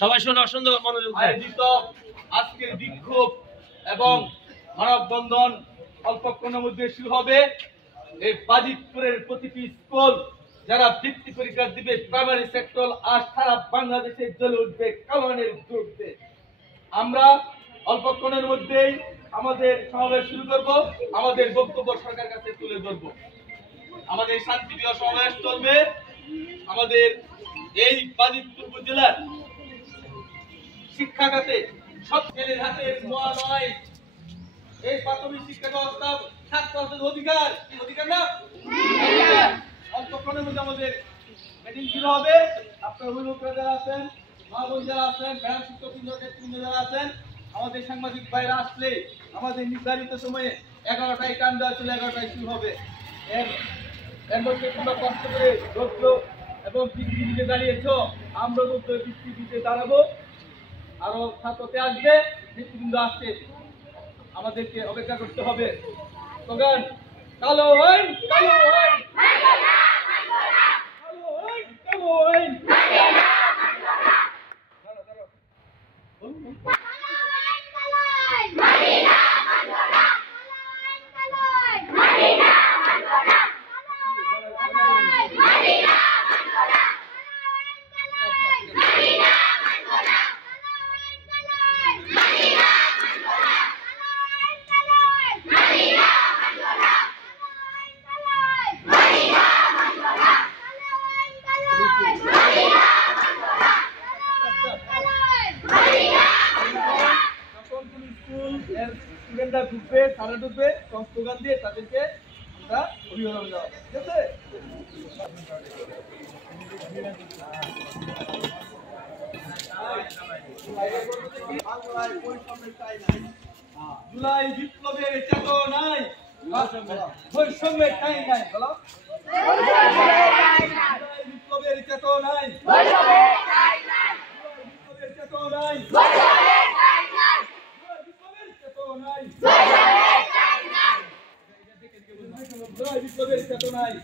সবাই শোনো, সুন্দর মনোযোগ আয়োজিত আজকের বিক্ষোভ এবং মানববন্ধন অল্পক্ষণের মধ্যে শুরু হবে। এই বাজিতপুরের প্রতিটি স্কুল যারা বৃত্তি পরীক্ষা দিবে, প্রাইমারি সেক্টর আর সারা বাংলাদেশে জ্বলে উঠবে কামানের বিরুদ্ধে। আমরা অল্পক্ষণের মধ্যেই আমাদের সমাবেশ শুরু করব, আমাদের বক্তব্য সরকারের কাছে তুলে ধরব। আমাদের শান্তিপ্রিয় সমাবেশ চলবে। আমাদের এই বাজিতপুর উপজেলার শিক্ষা খাতে সব ছেলের হাতের নোয়া নয়। এই প্রাথমিক শিক্ষা ব্যবস্থা ছাত্রদের অধিকার, অধিকার না অল্পক্ষণের মধ্যে আমাদের মিটিং শুরু হবে। আপনার অভিভাবকরা যারা আছেন, মা বোন যারা আছেন, ব্যায়াম শিক্ষকবৃন্দ যারা আছেন, আমাদের সাংবাদিক ভাইরা আসলে আমাদের নির্ধারিত সময়ে 11টায় টান দেওয়া ছিল, 11টায় শুরু হবে। এর মধ্যে তোমরা কষ্ট করে ধৈর্য এবং বৃত্তিতে দাঁড়িয়েছ, আমরা বৃত্তিতে দাঁড়াবো। আরো ছাত্রতে আসবে, নেতৃবৃন্দ আসছে, আমাদেরকে অপেক্ষা করতে হবে। স্লোগান কালো আইন, কালো আইন, কালো আইন, কালো আইন। ঢুকবে, তারা ঢুকবে, স্লোগান দিয়ে তাদেরকে আমরা অভিবাদন দেওয়া, ঠিক আছে? জুলাই বিপ্লবের চেতনায় বৈষম্যের ঠাঁই নাই, বলো বিপ্লবের চেতনায়, বিপ্লবের চেতনায়, বিপ্লবের চেতনায়